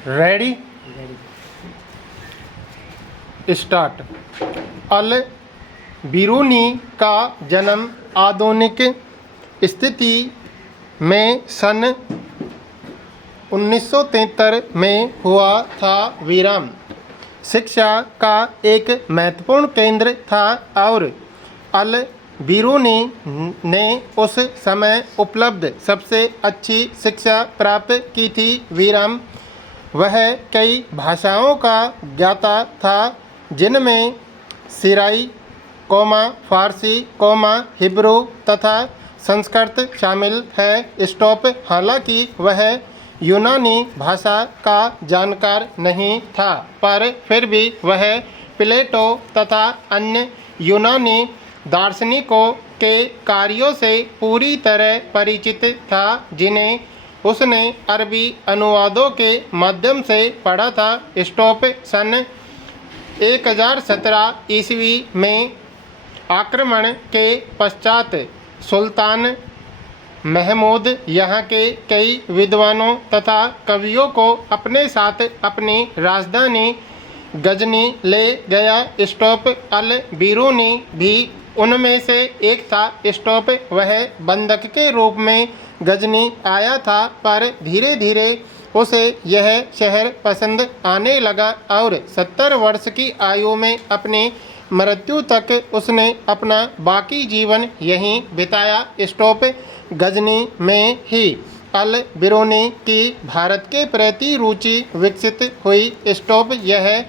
Ready start. अल बिरूनी का जन्म आधुनिक स्थिति में सन 1973 में हुआ था। विराम शिक्षा का एक महत्वपूर्ण केंद्र था और अल बिरूनी ने उस समय उपलब्ध सबसे अच्छी शिक्षा प्राप्त की थी। विराम वह कई भाषाओं का ज्ञाता था, जिनमें सिराई, फारसी, हिब्रू तथा संस्कृत शामिल है। स्टॉप हालांकि वह यूनानी भाषा का जानकार नहीं था, पर फिर भी वह प्लेटो तथा अन्य यूनानी दार्शनिकों के कार्यों से पूरी तरह परिचित था, जिन्हें उसने अरबी अनुवादों के माध्यम से पढ़ा था। स्टॉप सन 1017 ईस्वी में आक्रमण के पश्चात सुल्तान महमूद यहाँ के कई विद्वानों तथा कवियों को अपने साथ अपनी राजधानी गजनी ले गया। स्टॉप अल बिरूनी भी उनमें से एक था। स्टॉप वह बंधक के रूप में गजनी आया था, पर धीरे धीरे उसे यह शहर पसंद आने लगा और 70 वर्ष की आयु में अपनी मृत्यु तक उसने अपना बाकी जीवन यहीं बिताया। स्टॉप गजनी में ही अल बिरूनी की भारत के प्रति रुचि विकसित हुई। स्टॉप यह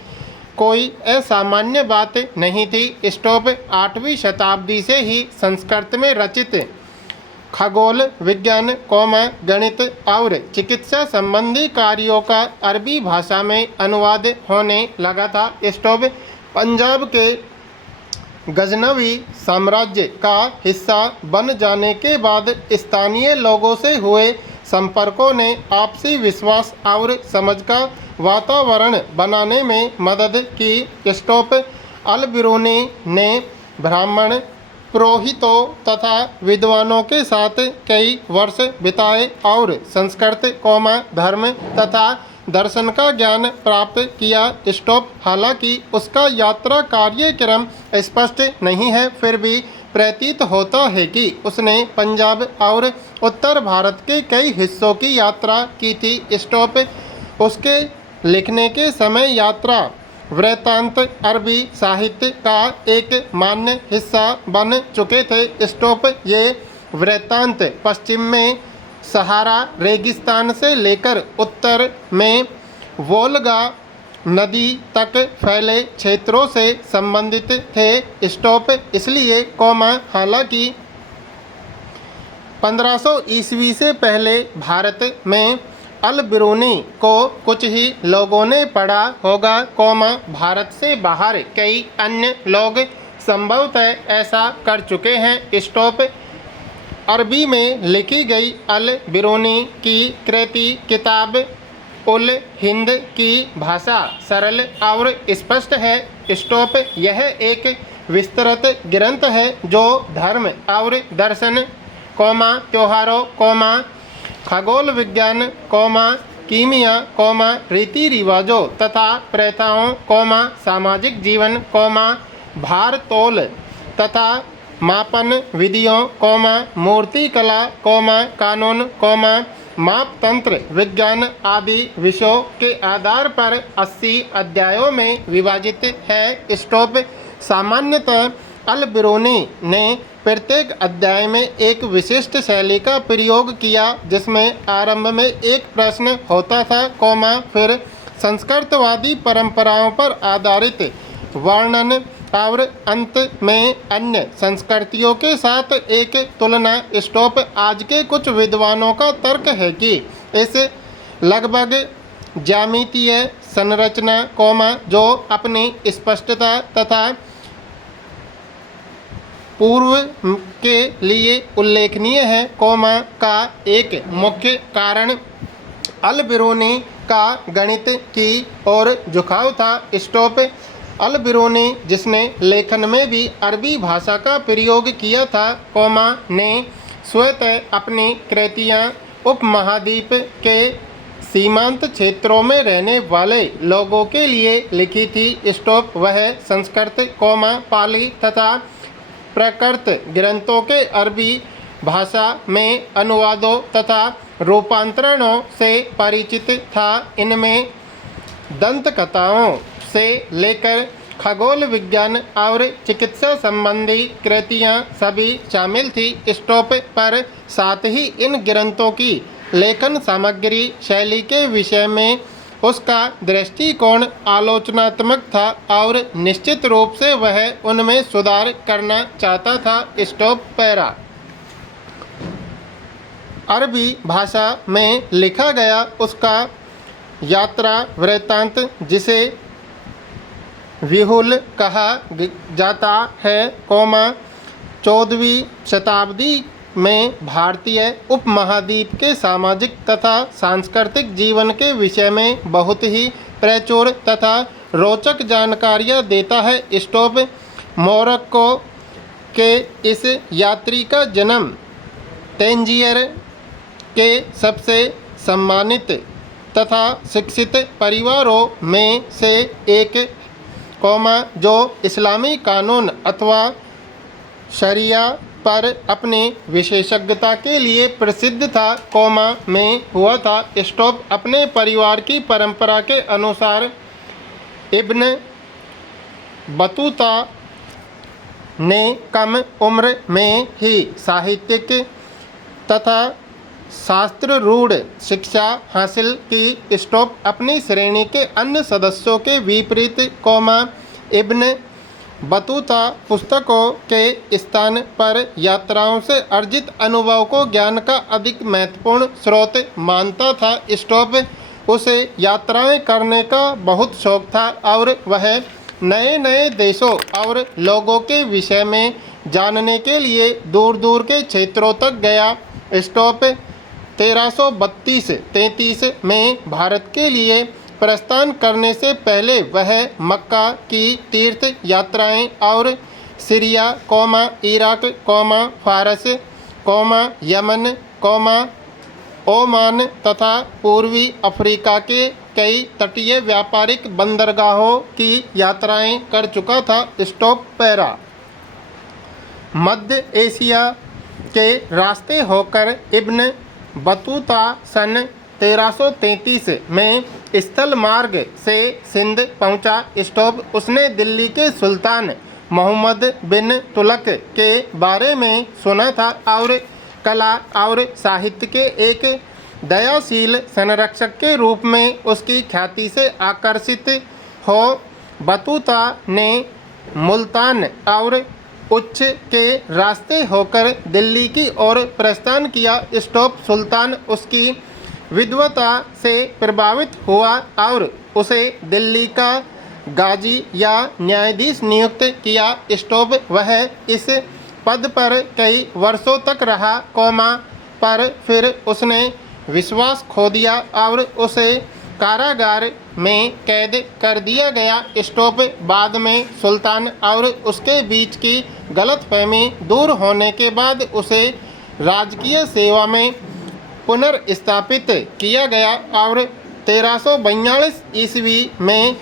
कोई असामान्य बात नहीं थी। स्टॉप 8वीं शताब्दी से ही संस्कृत में रचित खगोल विज्ञान, गणित और चिकित्सा संबंधी कार्यों का अरबी भाषा में अनुवाद होने लगा था। स्टॉप पंजाब के गजनवी साम्राज्य का हिस्सा बन जाने के बाद स्थानीय लोगों से हुए संपर्कों ने आपसी विश्वास और समझ का वातावरण बनाने में मदद की। स्टॉप अल बिरूनी ने ब्राह्मण पुरोहितों तथा विद्वानों के साथ कई वर्ष बिताए और संस्कृत, धर्म तथा दर्शन का ज्ञान प्राप्त किया। स्टॉप हालांकि उसका यात्रा कार्यक्रम स्पष्ट नहीं है, फिर भी प्रतीत होता है कि उसने पंजाब और उत्तर भारत के कई हिस्सों की यात्रा की थी। स्टॉप उसके लिखने के समय यात्रा वृत्तांत अरबी साहित्य का एक मान्य हिस्सा बन चुके थे। स्टॉप ये वृत्तांत पश्चिम में सहारा रेगिस्तान से लेकर उत्तर में वोल्गा नदी तक फैले क्षेत्रों से संबंधित थे। स्टॉप इसलिए हालांकि 1500 ईस्वी से पहले भारत में अल बिरूनी को कुछ ही लोगों ने पढ़ा होगा, भारत से बाहर कई अन्य लोग संभवतः ऐसा कर चुके हैं। स्टॉप अरबी में लिखी गई अल बिरूनी की कृति किताब उल हिंद की भाषा सरल और स्पष्ट है। स्टॉप यह एक विस्तृत ग्रंथ है जो धर्म और दर्शन, त्योहारों, खगोल विज्ञान, कीमिया, रीति रिवाजों तथा प्रथाओं, सामाजिक जीवन, भार तोल तथा मापन विधियों, मूर्ति कला, कानून, मापतंत्र विज्ञान आदि विषयों के आधार पर 80 अध्यायों में विभाजित है। स्टॉप सामान्यतः अल बिरूनी ने प्रत्येक अध्याय में एक विशिष्ट शैली का प्रयोग किया, जिसमें आरंभ में एक प्रश्न होता था, फिर संस्कृतवादी परंपराओं पर आधारित वर्णन और अंत में अन्य संस्कृतियों के साथ एक तुलना। स्टॉप आज के कुछ विद्वानों का तर्क है कि इस लगभग ज्यामितीय संरचना, जो अपनी स्पष्टता तथा पूर्व के लिए उल्लेखनीय है, का एक मुख्य कारण अल बिरूनी का गणित की ओर झुकाव था। स्टॉप अल बिरूनी, जिसने लेखन में भी अरबी भाषा का प्रयोग किया था, ने स्वतः अपनी कृतियाँ उपमहाद्वीप के सीमांत क्षेत्रों में रहने वाले लोगों के लिए लिखी थी। स्टॉप वह संस्कृत, पाली तथा प्राकृत ग्रंथों के अरबी भाषा में अनुवादों तथा रूपांतरणों से परिचित था। इनमें दंत कथाओं से लेकर खगोल विज्ञान और चिकित्सा संबंधी कृतियाँ सभी शामिल थी। स्टॉप पर साथ ही इन ग्रंथों की लेखन सामग्री शैली के विषय में उसका दृष्टिकोण आलोचनात्मक था और निश्चित रूप से वह उनमें सुधार करना चाहता था। स्टॉप पैरा अरबी भाषा में लिखा गया उसका यात्रा वृत्तांत, जिसे विहुल कहा जाता है, 14वीं शताब्दी में भारतीय उपमहाद्वीप के सामाजिक तथा सांस्कृतिक जीवन के विषय में बहुत ही प्रचुर तथा रोचक जानकारियाँ देता है। स्टॉप मोरक्को के इस यात्री का जन्म तंजीर के सबसे सम्मानित तथा शिक्षित परिवारों में से एक, जो इस्लामी कानून अथवा शरिया पर अपनी विशेषज्ञता के लिए प्रसिद्ध था, में हुआ था। स्टॉप अपने परिवार की परंपरा के अनुसार इब्न बतूता ने कम उम्र में ही साहित्यिक तथा शास्त्र रूढ़ शिक्षा हासिल की। स्टॉप अपनी श्रेणी के अन्य सदस्यों के विपरीत, इब्न बतूता पुस्तकों के स्थान पर यात्राओं से अर्जित अनुभव को ज्ञान का अधिक महत्वपूर्ण स्रोत मानता था। स्टॉप उसे यात्राएं करने का बहुत शौक था और वह नए नए देशों और लोगों के विषय में जानने के लिए दूर दूर के क्षेत्रों तक गया। स्टॉप 1332-33 में भारत के लिए प्रस्थान करने से पहले वह मक्का की तीर्थ यात्राएं और सीरिया, इराक, फारस, यमन, ओमान तथा पूर्वी अफ्रीका के कई तटीय व्यापारिक बंदरगाहों की यात्राएं कर चुका था। स्टॉप पैरा मध्य एशिया के रास्ते होकर इब्न बतूता सन 1333 में स्थल मार्ग से सिंध पहुंचा। स्टॉप उसने दिल्ली के सुल्तान मोहम्मद बिन तुगलक के बारे में सुना था और कला और साहित्य के एक दयाशील संरक्षक के रूप में उसकी ख्याति से आकर्षित हो बतूता ने मुल्तान और उच्च के रास्ते होकर दिल्ली की ओर प्रस्थान किया। स्टॉप सुल्तान उसकी विद्वता से प्रभावित हुआ और उसे दिल्ली का गाजी या न्यायाधीश नियुक्त किया। स्टॉप वह इस पद पर कई वर्षों तक रहा, पर फिर उसने विश्वास खो दिया और उसे कारागार में कैद कर दिया गया। स्टॉप बाद में सुल्तान और उसके बीच की गलतफहमी दूर होने के बाद उसे राजकीय सेवा में पुनर्स्थापित किया गया और 1342 ईस्वी में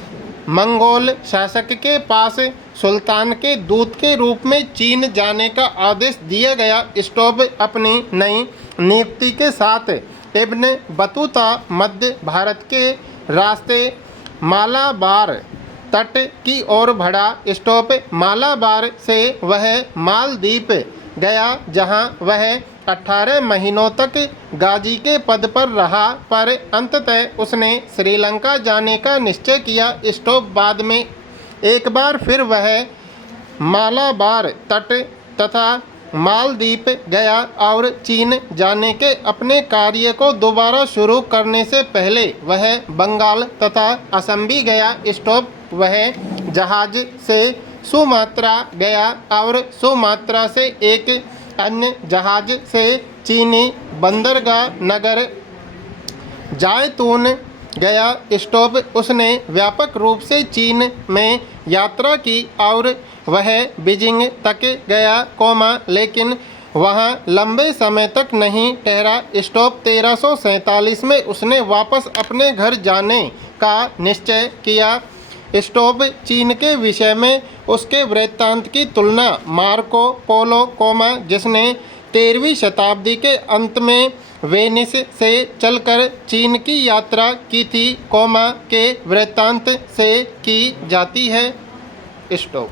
मंगोल शासक के पास सुल्तान के दूत के रूप में चीन जाने का आदेश दिया गया। स्टॉप अपनी नई नियुक्ति के साथ इब्न बतूता मध्य भारत के रास्ते मालाबार तट की ओर बढ़ा। स्टॉप मालाबार से वह मालदीप गया, जहां वह 18 महीनों तक गाजी के पद पर रहा, पर अंततः उसने श्रीलंका जाने का निश्चय किया। स्टॉप बाद में एक बार फिर वह मालाबार तट तथा मालदीप गया और चीन जाने के अपने कार्य को दोबारा शुरू करने से पहले वह बंगाल तथा असम भी गया। स्टॉप वह जहाज से सुमात्रा गया और सुमात्रा से एक अन्य जहाज से चीनी बंदरगाह नगर जायतून गया। स्टॉप उसने व्यापक रूप से चीन में यात्रा की और वह बीजिंग तक गया, लेकिन वहाँ लंबे समय तक नहीं ठहरा। स्टॉप 1347 में उसने वापस अपने घर जाने का निश्चय किया। स्टॉप चीन के विषय में उसके वृत्तांत की तुलना मार्को पोलो जिसने 13वीं शताब्दी के अंत में वेनिस से चलकर चीन की यात्रा की थी, के वृत्तांत से की जाती है। स्टॉप।